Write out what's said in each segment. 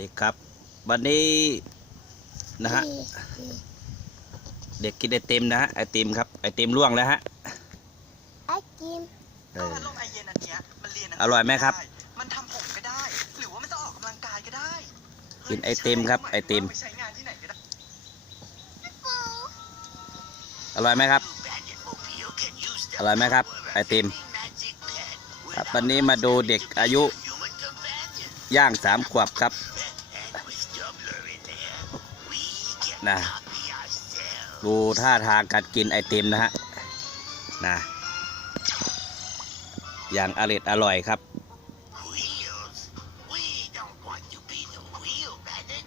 ดีครับ วันนี้นะฮะเด็กกินไอติมนะฮะไอติมครับไอติมล่วงแล้วฮะไอติมเออพัดลมไอเย็นอันเนี้ยมันเรียนหนังอร่อยไหมครับด้มันทำผมก็ได้ หรือว่ามันจะออกกำลังกายก็ได้กินไอติมครับไอติมไปใช้งานที่ไหนก็ได้อร่อยไหมครับอร่อยไหมครับ ไอติมครับวันนี้มาดูเด็กอายุย่างสามขวบครับ นะ ดูท่าทางการกินไอติมนะฮะนะอย่างอร่อยอร่อยครับ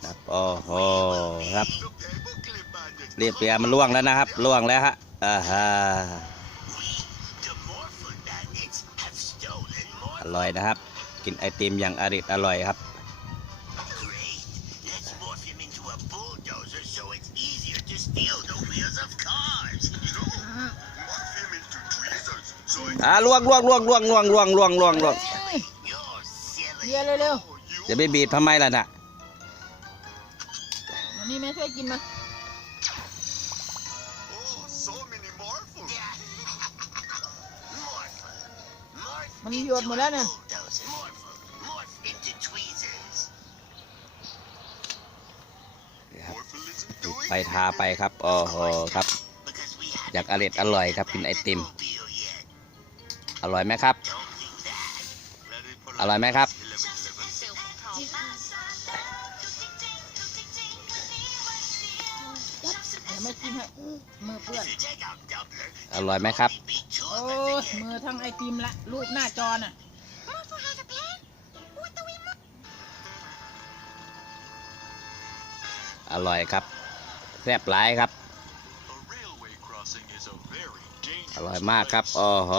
ครับโอ้โหครับเรียบเรียมันล่วงแล้วนะครับล่วงแล้วฮะอ่าฮะอร่อยนะครับ กินไอติมอย่างอร่อยอร่อยครับ อ่าล่วงล่วงล่วงล่วงล่วงล่วงล่วงล่วงล่วงเรียเร็วจะไปบีบทำไมล่ะน่ะ ๆวันนี้แม่ช่วยกินมามันหยดหมดแล้วเนี่ย ไปทาไปครับโอ้โหครับ อยากอร่อยอร่อยครับกินไอติม อร่อยไหมครับ อร่อยไหมครับเดี๋ยวแม่กินให้มือเปื้อนอร่อยไหมครับ โอ้ยมือทั้งไอติมละรูปหน้าจอน่ะ อร่อยครับ แซ่บหลายครับ อร่อยมากครับโอ้โห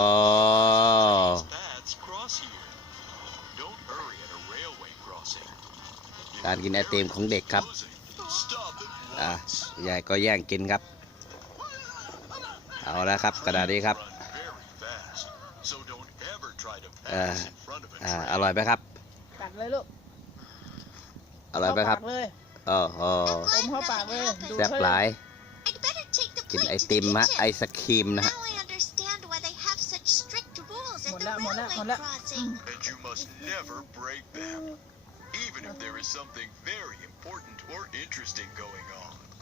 การกินไอติมของเด็กครับอะยายก็แย่งกินครับ เอาแล้วครับกระดาษนี้ครับเอ่ออ่าอร่อยไหมครับกัดเลยลูก อร่อยไหมครับเข้าปากเลย โอ้โหอมเข้าปากเลยดูแซ่บหลาย กินกินไอไอติติมมฮะฮะไอไอศครีมนะฮะ หมดละหมดละหมดละอืม And you must never break them, even if there is something very important or interesting going on.